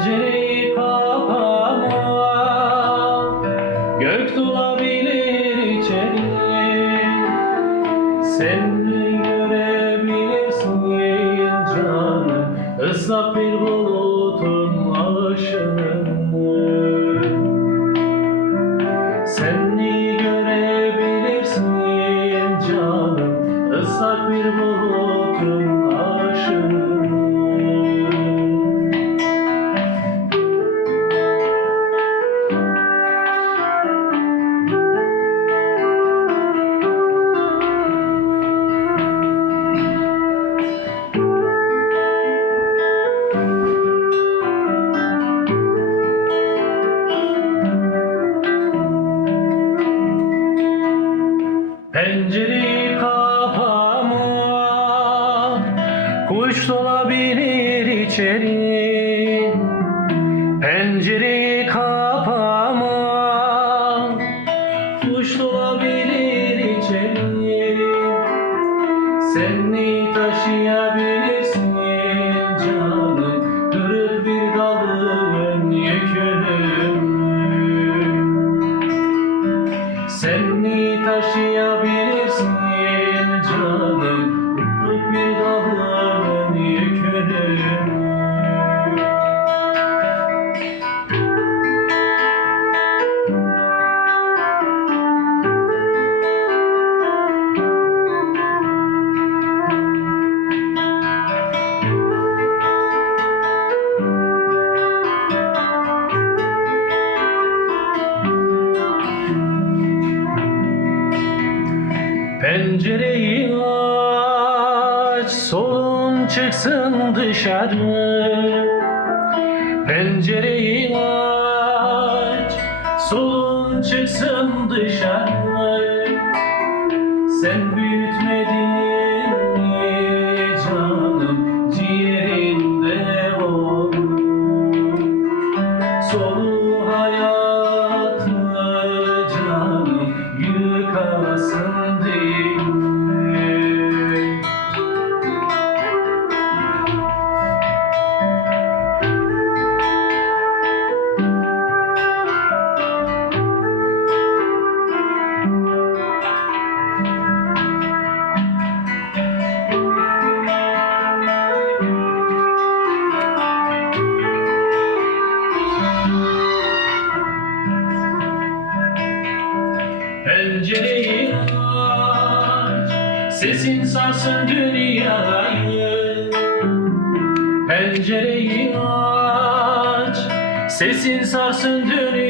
Pencereyi kapama, gök dolabilir içeri. Sen de görebilirsin canım, ıslak bir bulutun aşını. Sen de görebilirsin canım, ıslak bir bulutun aşını. Pencereyi kapama, kuş dolabilir içeri. Pencereyi kapama, kuş dolabilir içeri. Sen neyi taşıyabilirsin canım, kırık bir dalın yükünü. Sen neyi taşıyabilirsin canım, kırık bir dalın yükünü. Pencereyi aç, solun çıksın dışarı. Pencereyi aç, solun çıksın dışarı. Sen büyütmedin mi canım, ciğerinde olur. Solu hayatı canım, yıkasın diye. Pencereyi aç, sesin sarsın dünyayı. Pencereyi aç, sesin sarsın dünyayı.